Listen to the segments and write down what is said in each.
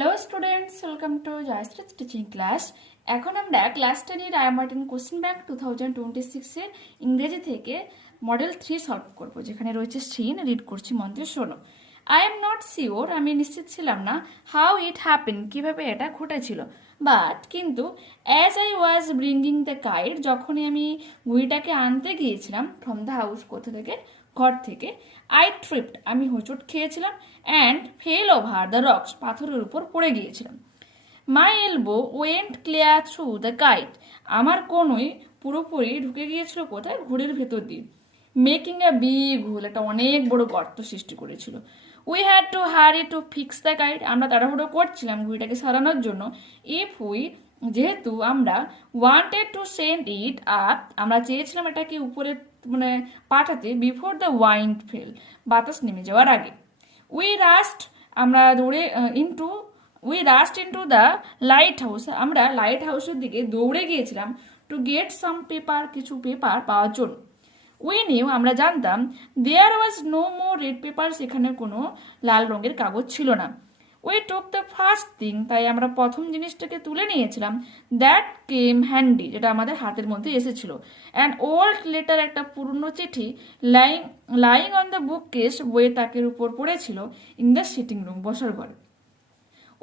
Hello students, welcome to Jayashree teaching class. এখন আমরা class 10 এর আইএমআরটিন কোশ্চেন ব্যাংক 2026 এর ইংরেজি থেকে মডেল 3 সলভ করব, যেখানে রয়েছে সিন। রিড করছি, মন দিয়ে শোনো। আই এম নট শিওর, আমি নিশ্চিত ছিলাম না, হাউ ইট হ্যাপেন, কিভাবে এটা ঘটেছিল। বাট কিন্তু as I was bringing the kite, যখনই আমি ঘুড়িটাকে আনতে গিয়েছিলাম ফ্রম দ্য হাউস, কোথা থেকে, ঘর থেকে, আই ট্রিপড, আমি হোঁচট খেয়েছিলাম, and fell over the rocks, পাথরের উপর পড়ে গিয়েছিলাম। My elbow went clear through the kite, আমার কোনোই পুরোপুরি ঢুকে গিয়েছিল কোথায়, ঘুড়ির ভেতর দিয়ে। মেকিং এ বিগ হোল, একটা অনেক বড় গর্ত সৃষ্টি করেছিল। We had to hurry to fix the kite, আমরা তাড়াহুড়ো করছিলাম ঘুড়িটাকে সারানোর জন্য। ইফ উই, যেহেতু আমরা, wanted to send it up, আমরা চেয়েছিলাম এটাকে উপরে মানে পাঠাতে, বিফোর দ্য ওয়াইন্ড ফেল, বাতাস নেমে যাওয়ার আগে। উই রাস্ট, আমরা দৌড়ে into we rushed into the lighthouse, আমরা লাইট হাউসের দিকে দৌড়ে গিয়েছিলাম, টু গেট সাম পেপার, কিছু পেপার পাওয়ার জন্য। উই নিউ, আমরা জানতাম, there was no more red paper, সেখানে কোনো লাল রঙের কাগজ ছিল না। We took the first thing, তাই আমরা প্রথম জিনিসটাকে তুলে নিয়েছিলাম, দ্যাট কেম হ্যান্ডি, যেটা আমাদের হাতের মধ্যে এসেছিল। অ্যান ওল্ড লেটার, একটা পুরনো চিঠি, lying lying on the book case, বইয়ের তাকের উপর পড়েছিল, ইন দ্য সিটিং রুম, বসার ঘরে।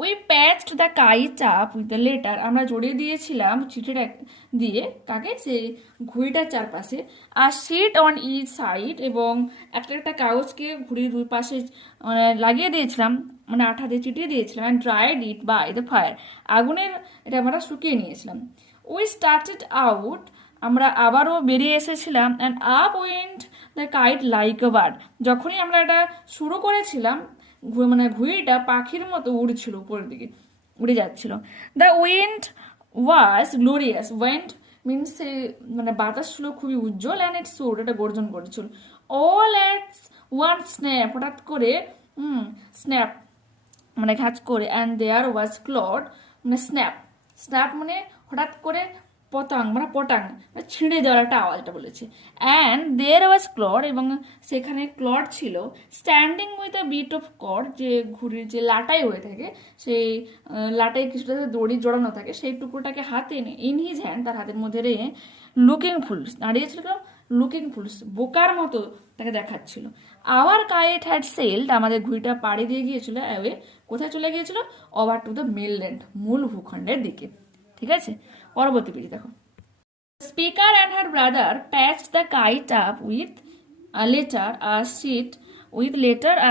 We patched the kite up with the letter, আমরা জড়িয়ে দিয়েছিলাম চিঠিটা দিয়ে, কাকে, সেই ঘুড়িটার চারপাশে। আর সিট অন ইচ সাইড, এবং একটা একটা কাগজকে ঘুড়ির দুই পাশে লাগিয়ে দিয়েছিলাম, মানে আঠা দিয়ে চিটিয়ে দিয়েছিলাম। And dried it by the fire, আগুনের এটা আমরা শুকিয়ে নিয়েছিলাম। উই স্টার্টেড আউট, আমরা আবারও বেরিয়ে এসেছিলাম। And up went the kite like a bird, যখনই আমরা এটা শুরু করেছিলাম, মানে ঘুড়িটা পাখির মতো উড়ছিল, উপরের দিকে উড়ে যাচ্ছিল। The wind was glorious, wind means মানে বাতাস ছিল খুবই উজ্জ্বল। অ্যান্ড ইট সোড, এটা গর্জন করেছিল। অল অ্যাটস ওয়ান স্ন্যাপ, হঠাৎ করে স্ন্যাপ মানে ঘাঁচ করে। অ্যান্ড দেয়ার ওয়াজ ক্লড, মানে স্ন্যাপ, স্ন্যাপ মানে হঠাৎ করে, পতাং মানে পটাং মানে ছিঁড়ে দেওয়ার একটা আওয়াজটা বলেছে। অ্যান্ড দেয়ার ওয়াজ ক্লড, এবং সেখানে ক্লড ছিল, standing with a bit of cord, যে ঘুড়ির যে লাটাই হয়ে থাকে, সেই লাটাই কিছুটা দড়ি জড়ানো থাকে, সেই টুকরোটাকে হাতে এনে, ইন হিজ হ্যান্ড, তার হাতের মধ্যে রেখে, লুকিং ফুলস, দাঁড়িয়েছিল, লুকিং ফুলস বোকার মতো তাকে দেখাচ্ছিল। আওয়ার কাইট হ্যাড সেলড, আমাদের ঘুড়িটা পাড়ি দিয়ে গিয়েছিল, অ্যাওয়ে, কোথায় চলে গিয়েছিল, ওভার টু দ্য মেনল্যান্ড, মূল ভূখণ্ডের দিকে। ঠিক আছে, পরবর্তী পেজে দেখো। Speaker and her brother patched the kite up with letter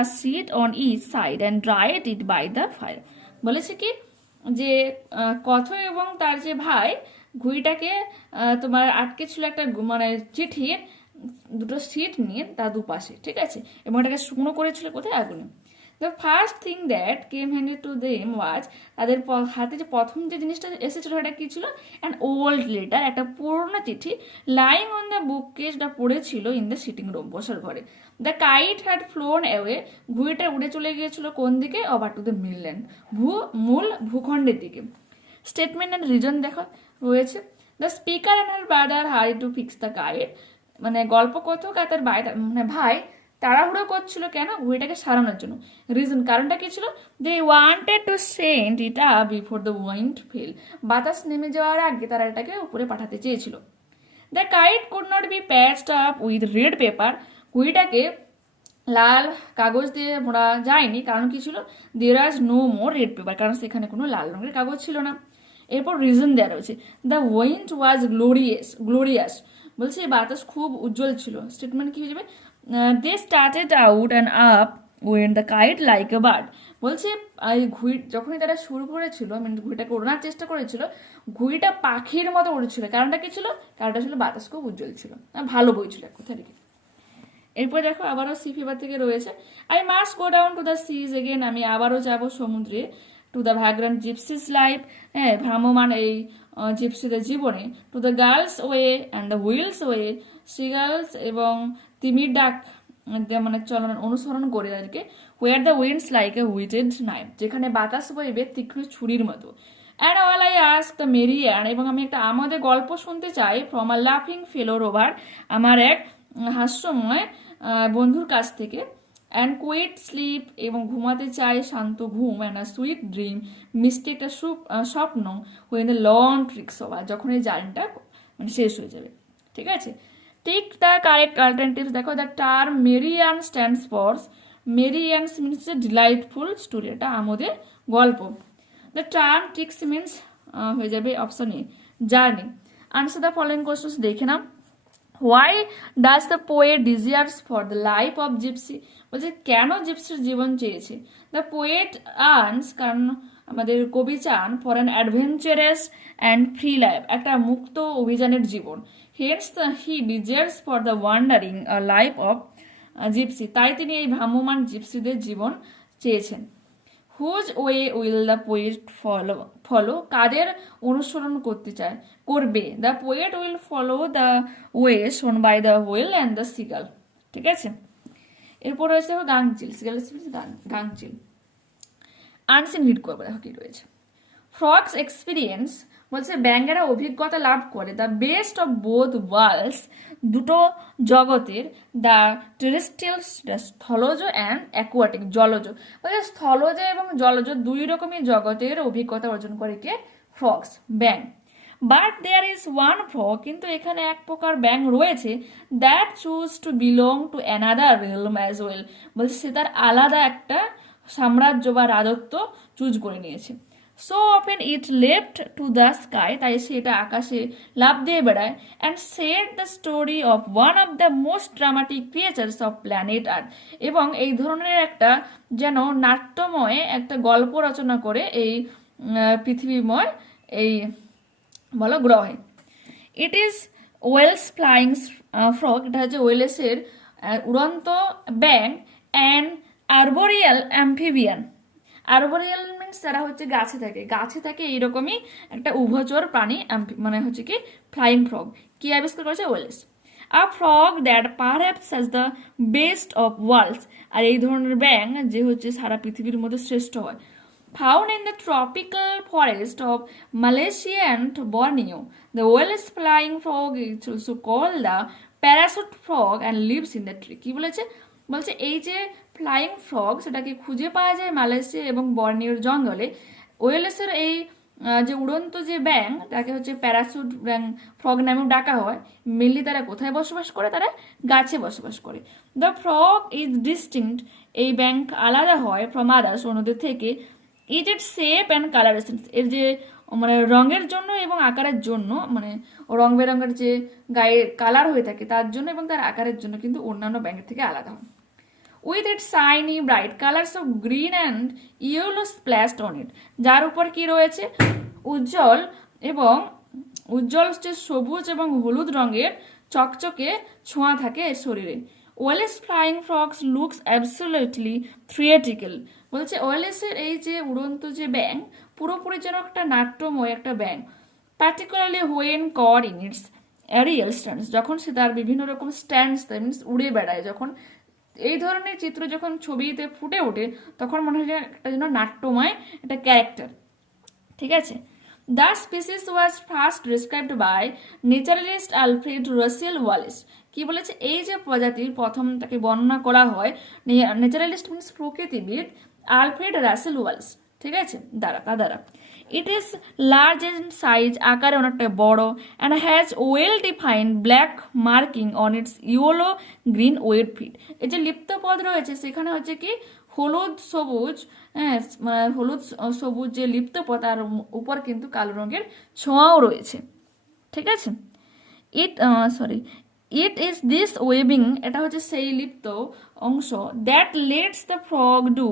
আর sit on each side and dried it by the fire. বলেছে কি, যে কথ এবং তার যে ভাই, ঘুড়িটাকে তোমার আটকে ছিল একটা মানে চিঠির দুটো সিট নিয়ে তার দুপাশে, ঠিক আছে, এবং এটাকে শুকনো করেছিল কোথায়, আগুনে। The first thing that came handed to them was, তাদের হাতে যে প্রথম যে জিনিসটা এসেছিল সেটা কি ছিল, অ্যান ওল্ড লেটার, একটা পুরোনো চিঠি, লাইং অন দ্য বুক কেসটা পড়েছিল, ইন দ্য সিটিং রুম, বসার ঘরে। The kite had flown away, ঘুড়িটা উড়ে চলে গিয়েছিল কোন দিকে, ওভার টু দ্য মেনল্যান্ড, মূল ভূখণ্ডের দিকে। স্টেটমেন্ট অ্যান্ড রিজন দেখো রয়েছে। The speaker and her brother hurry to fix the kite, মানে গল্প কথক আর তার মানে ভাই তাড়াহুড়ো করছিল কেন, ঘুড়িটাকে সারানোর জন্য। রিজন, কারণটা কি ছিল, they wanted to send it up before the wind fell, বাতাস নেমে যাওয়ার আগে তারা এটাকে উপরে পাঠাতে চেয়েছিল। The kite could not be patched up with red paper, ঘুড়িটাকে লাল কাগজ দিয়ে মোড়া যায়নি, কারণ কি ছিল, there was no more red paper, কারণ সেখানে কোনো লাল রঙের কাগজ ছিল না। এরপর রিজন দেওয়া রয়েছে, দ্য উইন্ড ওয়াজ গ্লোরিয়াস, বলছে বাতাস খুব উজ্জ্বল ছিল। স্টেটমেন্ট কি হয়ে যাবে, they started out and up went the kite like a bird, বলছে ঘুড়ি যখনই তারা শুরু করেছিল, মানে ঘুড়িটাকে ওড়ানোর চেষ্টা করেছিল, ঘুড়িটা পাখির মতো উড়ছিল। কারণটা কি ছিল, কারণটা ছিল বাতাস খুব উজ্জ্বল ছিল, ভালো বইছিল এক কথা রেখে। এরপর দেখো আবারও সি ফিভার থেকে রয়েছে, I must go down to the seas again, আমি আবারও যাব সমুদ্রে, to the vagrant gypsy's life, হ্যাঁ ভ্রাম্যমান এই জিপসিদের জীবনে, to the gull's way and the whale's way, seagulls এবং তিমির ডাক মানে চলন অনুসরণ করে আর কি, where the wind's like a whetted knife, যেখানে বাতাস বইবে তীক্ষ্ণ ছুরির মতো। And all I ask the merry and, এবং আমি একটা আমাদের গল্প শুনতে চাই, ফ্রম আ লাফিং ফেলোর ওভার, আমার এক হাস্যময় বন্ধুর কাছ থেকে। অ্যান্ড কুইট স্লিপ, এবং ঘুমাতে চায় শান্ত ঘুম, অ্যান্ড আ সুইট ড্রিম, মিষ্টি একটা স্বপ্ন, when the long trick's over, যখন এই জার্নিটা মানে শেষ হয়ে যাবে। ঠিক আছে, টেক দ্য কারেক্ট অল্টারনেটিভস। দেখো, the term merry yarn stands for, merry yarns means delightful story, এটা আমাদের গল্প। দ্য টার্ম ট্রিক্স মিনস হয়ে যাবে option a journey. Answer the following questions দেখে নাও। Why does the poet desires for the life of gypsy, বলছে কেন জিপসির জীবন চেয়েছে। দ্য পোয়েট আর্নস, কারণ আমাদের কবি চান, for an adventurous and free life, একটা মুক্ত অভিযানের জীবন। Hence he desires for the wandering life of gypsy, তাই তিনি এই ভ্রাম্যমান জিপসিদের জীবন চেয়েছেন। Whose way will the poet follow, কাদের অনুসরণ করবে। The poet will follow the way shown by the whale and the seagull. ঠিক আছে, এরপর রয়েছে গাংচিল, সিগাল গাংচিল। আনসিন রিড করবো, দেখো কি রয়েছে। ফ্রগস এক্সপিরিয়েন্স, বলছে ব্যাঙেরা অভিজ্ঞতা লাভ করে, the best of both worlds, দুটো জগতের, দ্য টেরেস্ট্রিয়াল, স্থলজ, অ্যান্ড অ্যাকুয়াটিক, জলজ। বলছে স্থলজ এবং জলজ দুই রকমই জগতের অভিজ্ঞতা অর্জন করে কে, ফ্রগস, ব্যাঙ। But there is one frog, কিন্তু এখানে এক প্রকার ব্যাঙ রয়েছে, that choose to belong to another realm as well, বলছে সে তার আলাদা একটা সাম্রাজ্য বা রাজত্ব চুজ করে নিয়েছে। So often it left to the sky, তাই সেটা আকাশে লাফ দিয়ে বেড়ায়, and said the story of one of the most dramatic creatures of planet earth, এবং এই ধরনের একটা যেন নাট্যময় একটা গল্প রচনা করে এই পৃথিবীময় এই বলো গ্রহে। It is Wallace's flying frog, এটা হচ্ছে ওয়েলসের উড়ন্ত ব্যাঙ, and arboreal amphibian. Arboreal means যারা হচ্ছে গাছে থাকে এইরকমই একটা উভচর প্রাণী, মানে হচ্ছে কি ফ্লাইং ফ্রগ। কি আবিষ্কার করেছে, Wallace's. A frog that perhaps as the best of worlds, আর এই ধরনের ব্যাঙ যে হচ্ছে সারা পৃথিবীর মধ্যে শ্রেষ্ঠ হয়। Found in the tropical forest of Malaysia and Borneo, the whale's flying frog is also called the parachute frog and lives in the tree. কি বলছে এই যে ফ্লাইং ফ্রগ সেটাকে খুঁজে পাওয়া যায় মালয়েশিয়া এবং বর্নিওর জঙ্গলে। ওয়েলসের এই যে উড়ন্ত যে ব্যাঙ তাকে হচ্ছে প্যারাসুট ফ্রগ নামেও ডাকা হয়। মেনলি তারা কোথায় বসবাস করে, তারা গাছে বসবাস করে। দ্য ফ্রগ ইজ ডিস্টিংক্ট, এই ব্যাঙ আলাদা হয় ফ্রম আদার্স, অন্যদের থেকে। ইট ইট শেপ অ্যান্ড কালারেশন, এর যে মানে রঙের জন্য এবং আকারের জন্য, মানে রং বেরঙের যে গায়ে কালার হয়ে থাকে তার জন্য এবং তার আকারের জন্য কিন্তু অন্যান্য ব্যাঙের থেকে আলাদা হয়। With it shiny bright colours of green and yellow splashed on it, যার উপর কি রয়েছে উজ্জ্বল যে সবুজ এবং হলুদ রঙের চকচকে ছোঁয়া থাকে এর শরীরে। Wales flying frogs looks absolutely theatrical, বলছে ওয়েলেসের এই যে উড়ন্ত যে ব্যাঙ পুরোপুরি যেন একটা নাট্যময় একটা ব্যাঙ। Particularly when caught in its aerial stands, যখন সে তার বিভিন্ন রকম স্ট্যান্ডস মিনস উড়ে বেড়ায়, যখন এই ধরনের চিত্র যখন ছবিতে ফুটে ওঠে তখন মনে হয় একটা যেন নাট্যময় একটা ক্যারেক্টার। ঠিক আছে, the species was first described by naturalist Alfred Russel Wallace. কি বলেছে, এই যে প্রজাতির প্রথম তাকে বর্ণনা করা হয় ন্যাচারালিস্ট মিনস প্রকৃতিবিদ আলফ্রেড রাসেল ওয়ালেস, ঠিক আছে, দ্বারা। It is large in size, আকারে অনেকটা বড়, and has well defined black marking on its yellow green webbed feet. এই যে লিপ্ত পদ রয়েছে সেখানে হচ্ছে কি হলুদ সবুজ যে লিপ্ত পদ তার উপর কিন্তু কালো রঙের ছোঁয়াও রয়েছে। ঠিক আছে, ইট ইজ দিস ওয়েভিং, এটা হচ্ছে সেই লিপ্ত অংশ, that lets the frog do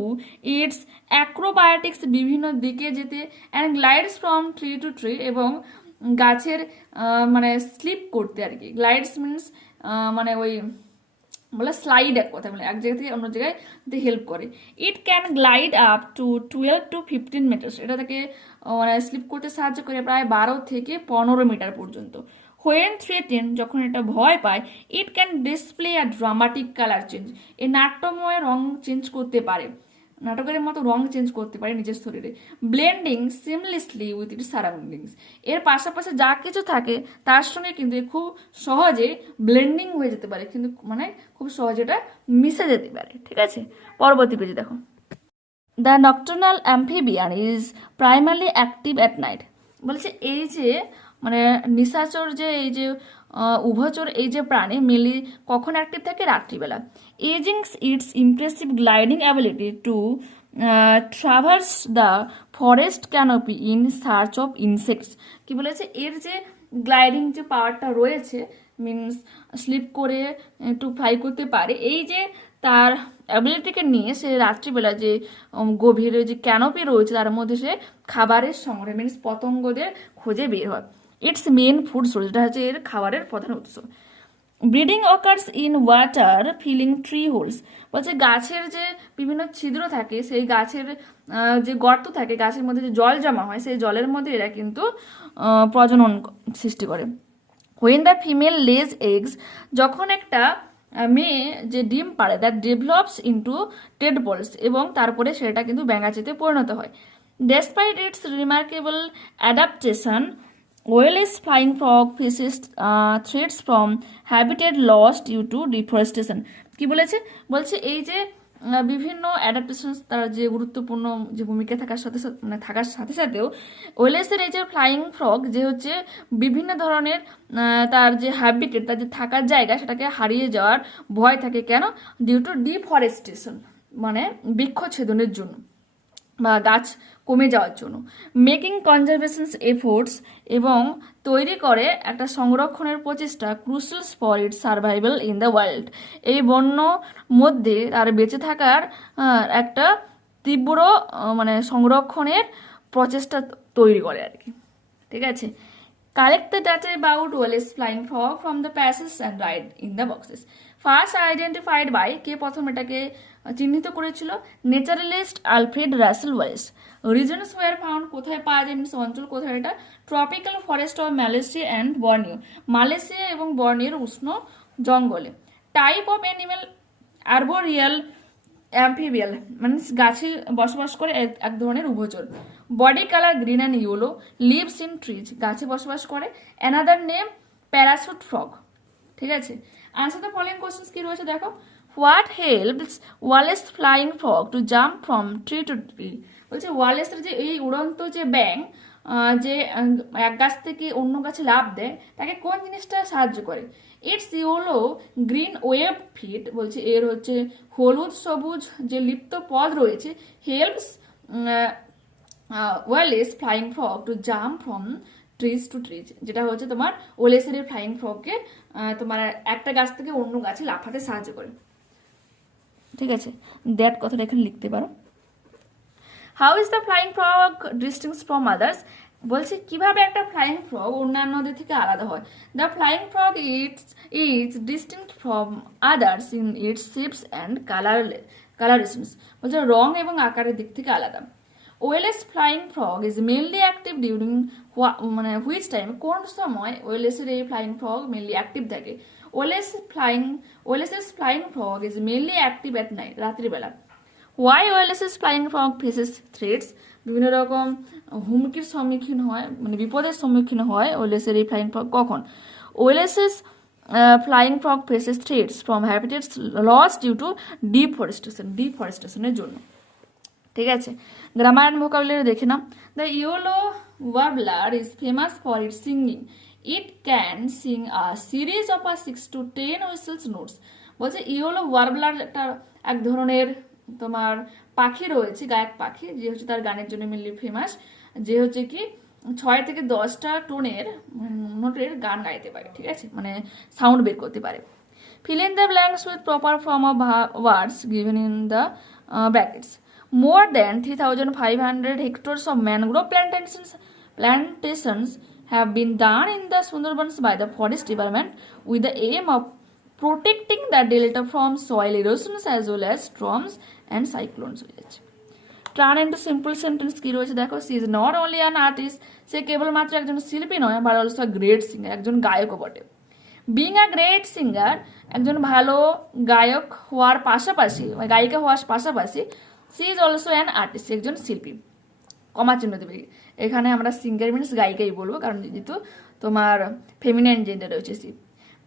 its acrobatics, বিভিন্ন দিকে যেতে, and glides from tree to tree, এবং গাছের মানে স্লিপ করতে আর কি। গ্লাইডস মিনস মানে ওই বলে স্লাইড, এক কথা বলে এক জায়গা থেকে অন্য জায়গায় হেল্প করে। It can glide up to 12 to 15 metres, এটা তাকে মানে স্লিপ করতে সাহায্য করে প্রায় 12 থেকে 15 মিটার পর্যন্ত। হোয়েন থ্রেটেন, যখন এটা ভয় পায়, it can display a dramatic colour change, এই নাট্যময় রং চেঞ্জ করতে পারে। নাটকের মতো রং চেঞ্জ করতে পারে নিজের শরীরে। Blending seamlessly with it surroundings, এর পাশাপাশি যা কিছু থাকে তার সঙ্গে কিন্তু খুব সহজে ব্লেন্ডিং হয়ে যেতে পারে, কিন্তু মানে খুব সহজে এটা মিশে যেতে পারে। ঠিক আছে, পরবর্তী পেজে দেখো। The nocturnal amphibian is প্রাইমারলি active at night. বলছে এই যে মানে নিশাচর যে এই যে উভচর এই যে প্রাণী মেনলি কখন অ্যাক্টিভ থাকে? রাত্রিবেলা। Using its impressive gliding ability to traverse the forest canopy in search of insects. কি বলেছে? এর যে গ্লাইডিং যে পাওয়ারটা রয়েছে, মিনস স্লিপ করে একটু ফ্লাই করতে পারে, এই যে তার অ্যাবিলিটিকে নিয়ে সে রাত্রিবেলা যে গভীরে যে ক্যানোপি রয়েছে তার মধ্যে সে খাবারের সংগ্রহ মিনস পতঙ্গদের খোঁজে বের হয়। ইটস মেন ফুড সোর্স, এটা হচ্ছে এর খাবারের প্রধান উৎস। Breeding occurs in water filling tree holes. বলছে গাছের যে বিভিন্ন ছিদ্র থাকে, সেই গাছের যে গর্ত থাকে, গাছের মধ্যে যে জল জমা হয়, সেই জলের মধ্যে এরা কিন্তু প্রজনন সৃষ্টি করে। হোয়েন দ্য ফিমেল লেজ এগস, যখন একটা মেয়ে যে ডিম পাড়ে, দ্যাট ডেভেলপস ইন্টু টেডপলস, এবং তারপরে সেটা কিন্তু ব্যাঙাচিতে পরিণত হয়। Despite its remarkable adaptation, Wallace's flying frog faces threats from habitat loss due to deforestation. কি বলেছে? বলছে এই যে বিভিন্ন অ্যাডাপ্টেশন তার যে গুরুত্বপূর্ণ যে ভূমিকা থাকার সাথে মানে থাকার সাথে সাথেও ওয়েলেসের এই যে ফ্লাইং ফ্রগ যে হচ্ছে বিভিন্ন ধরনের তার যে হ্যাবিটেট, তার যে থাকার জায়গা, সেটাকে হারিয়ে যাওয়ার ভয় থাকে। কেন? ডিউ টু ডিফরেস্টেশন, মানে বৃক্ষছেদনের জন্য বা গাছ কমে যাওয়ার জন্য। মেকিং কনজারভেশন এফোর্টস, এবং তৈরি করে একটা সংরক্ষণের প্রচেষ্টা, crucial for its survival in the world, এই বন্য মধ্যে আর বেঁচে থাকার একটা তীব্র মানে সংরক্ষণের প্রচেষ্টা তৈরি করে আর কি। ঠিক আছে, collect the data about Wallace's flying frog from the passage and write in the boxes. First identified by, কে প্রথম এটাকে চিহ্নিত করেছিল? Naturalist Alfred Russel Wallace. Regions were found, কোথায় পাওয়া যায় মিনস অঞ্চল কোথায়? এটা tropical forest of Malaysia and Borneo, Malaysia এবং বর্নিওর উষ্ণ জঙ্গলে। Type of animal arboreal amphibian, মানে গাছে বসবাস করে এক ধরনের উভচর। Body colour green and yellow, lives in trees, গাছে বসবাস করে। Another name parachute frog. ঠিক আছে, আনসার দ্য ফলোইং কোশ্চেন্স কি রয়েছে দেখো। What helps Wallace's flying frog to jump from tree to tree. বলছে ওয়ালেসের যে এই উড়ন্ত যে ব্যাং যে এক গাছ থেকে অন্য গাছে লাফ দেয়, তাকে কোন জিনিসটা সাহায্য করে? Its yellow green web feet. বলছে এর হচ্ছে হলুদ সবুজ যে লিপ্ত পদ রয়েছে, helps Wallace's flying frog to jump from trees to trees, যেটা হচ্ছে তোমার ওয়েলেসের ফ্লাইং ফ্রগকে তোমার একটা গাছ থেকে অন্য গাছে লাফাতে সাহায্য করে। ঠিক আছে, দ্যাট কথাটা এখানে লিখতে পারো। How is the flying frog distinct from others. বলছে কিভাবে একটা ফ্লাইং ফ্রগ অন্যান্যদের থেকে আলাদা হয়। The flying frog is distinct from others in its shapes and colourations. বলছে রং এবং আকারের দিক থেকে আলাদা। Wallace's flying frog is mainly active during মানে হুইচ টাইম, কোন সময় ওয়েলেসের এই ফ্লাইং ফ্রগ মেনলি অ্যাক্টিভ থাকে? Wallace's flying frog is mainly active at night, রাত্রিবেলা। Why ওয়েলেসেস flying frog faces threats, বিভিন্ন রকম হুমকির সম্মুখীন হয়, মানে বিপদের সম্মুখীন হয় ওয়েলেসের এই ফ্লাইং ফ্রগ কখন? Wallace's flying frog faces threats from habitats loss due to ডিফরেস্টেশনের জন্য। ঠিক আছে, গ্রামার অ্যান্ড ভোকাবুলারি দেখে নাও। The yellow warbler is famous for its singing. It can sing a series of 6 to 10 whistles notes. বলছে yellow warbler একটা এক ধরনের তোমার পাখি রয়েছে, গায়ক পাখি, যে হচ্ছে তার গানের জন্য মেনলি ফেমাস, যে হচ্ছে কি 6 থেকে 10টা টোনের নোটের গান গাইতে পারে। ঠিক আছে, মানে সাউন্ড বের করতে পারে। Fill in the blanks with proper form of words given in the brackets. More than 3,500 hectares of mangrove plantations have been done in the Sundarbans by the Forest Department with the aim of protecting the delta from soil erosions as well as storms and cyclones. Turn into simple sentence কি রয়েছে দেখো। She is not only an artist, সে কেবলমাত্র একজন শিল্পী নয়, but also a great singer, একজন গায়কও বটে। Being a great singer, একজন ভালো গায়ক হওয়ার পাশাপাশি, গায়িকা হওয়ার পাশাপাশি, she is also an artist, একজন শিল্পী, কমা চিহ্ন দেবে। এখানে আমরা সিঙ্গার মিনস গায়িকাই বলবো, কারণ যেহেতু তোমার ফেমিনাইন জেন্ডার রয়েছে she.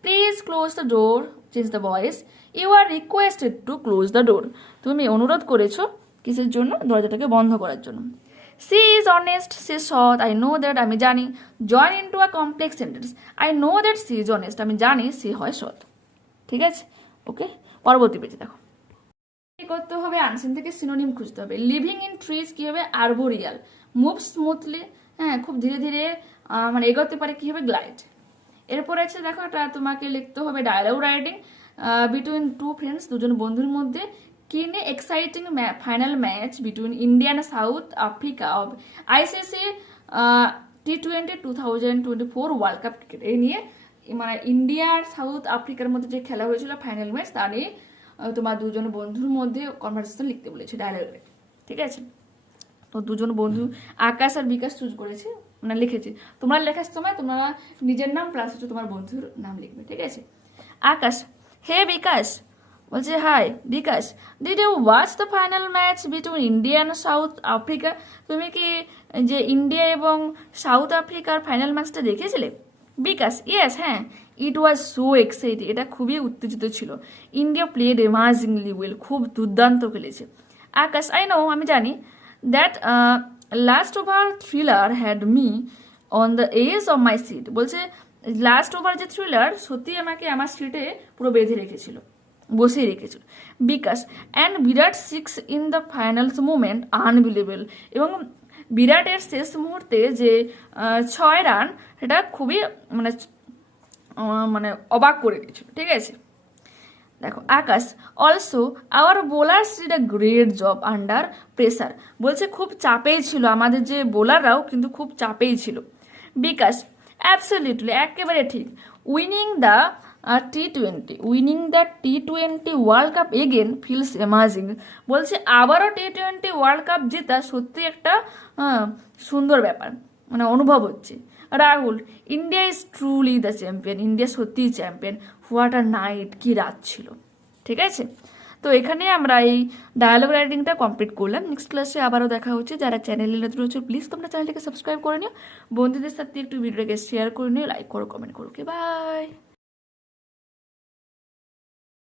Please close the door, change the voice, you are requested to close the door, তুমি অনুরোধ করেছো কিসের জন্য, দরজাটাকে বন্ধ করার জন্য। সি ইজ অনেস্ট, সি সৎ, আই নো দ্যাট, আমি জানি, join in to a complex sentence, I know that she is honest, আমি জানি সে হয় সৎ। ঠিক আছে, ওকে। পরবর্তী পেজে দেখো, কি করতে হবে, আনসিন থেকে সিনোনিম খুঁজতে হবে। লিভিং ইন ট্রিজ কি হবে, আরবোরিয়াল, মুভ স্মুথলি, হ্যাঁ খুব ধীরে ধীরে মানে এগোতে পারে, কি হবে, গ্লাইড। এরপর আছে দেখো, এটা তোমাকে লিখতে হবে dialogue writing between two friends, দুজন বন্ধুর মধ্যে, keen a exciting final match between India and South Africa of ICC T20 2024 world cup cricket, এই নিয়ে মানে ইন্ডিয়া আর সাউথ আফ্রিকার মধ্যে যে খেলা হয়েছিল ফাইনাল ম্যাচ, তা নিয়ে তোমার দুজন বন্ধুর মধ্যে কনভারসেশন লিখতে বলেছে ডায়ালগে। ঠিক আছে, তো দুজন বন্ধু আকাশ আর বিকাশ চুজ করেছে, মানে লিখেছে। তোমরা লেখার সময় তোমরা নিজের নাম প্লাস হচ্ছে তোমার বন্ধুর নাম লিখবে। ঠিক আছে, আকাশ, হে বিকাশ, বলছে hi Bikash, did you watch the final match between India and South Africa, তুমি কি যে ইন্ডিয়া এবং সাউথ আফ্রিকার ফাইনাল ম্যাচটা দেখেছিলে? বিকাশ, ইয়েস, হ্যাঁ, ইট ওয়াজ সো এক্সাইটিং, এটা খুবই উত্তেজিত ছিল। ইন্ডিয়া প্লেড অ্যামাজিংলি ওয়েল, খুব দুর্দান্ত খেলেছে। আকাশ, আই নো, আমি জানি, that last over thriller had me on the edge of my seat, বলছে লাস্ট ওভার যে থ্রিলার সত্যি আমাকে আমার সিটে পুরো বেঁধে রেখেছিল, বসিয়ে রেখেছিল। Bikash, and Virat six in the finals moment unbelievable, এবং বিরাটের শেষ মুহূর্তে যে 6 রান, সেটা খুবই মানে মানে অবাক করে দিয়েছিল। ঠিক আছে, দেখো Akash, also our bowlers did a great job under pressure, বলছে খুব চাপেই ছিল, আমাদের যে বোলাররাও কিন্তু খুব চাপেই ছিল। বিকাশ, অ্যাবসলিউটলি, একেবারে ঠিক, winning the T20 world cup again feels amazing, বলছে আবারও T20 ওয়ার্ল্ড কাপ জেতা সত্যি একটা সুন্দর ব্যাপার, মানে অনুভব হচ্ছে। Rahul, India is truly the champion, India সত্যিই চ্যাম্পিয়ন, হোয়াট আর নাইট, কি রাত ছিল। ঠিক আছে, তো এখানে আমরা এই ডায়ালগ রাইটিংটা কমপ্লিট করলাম। নেক্সট ক্লাসে আবারও দেখা হচ্ছে। যারা চ্যানেলে নতুন রয়েছে প্লিজ তোমরা চ্যানেলটাকে সাবস্ক্রাইব করে নিও, বন্ধুদের সাথে একটু ভিডিওটাকে শেয়ার করে নিও, লাইক করো, কমেন্ট করো। ওকে, বাই।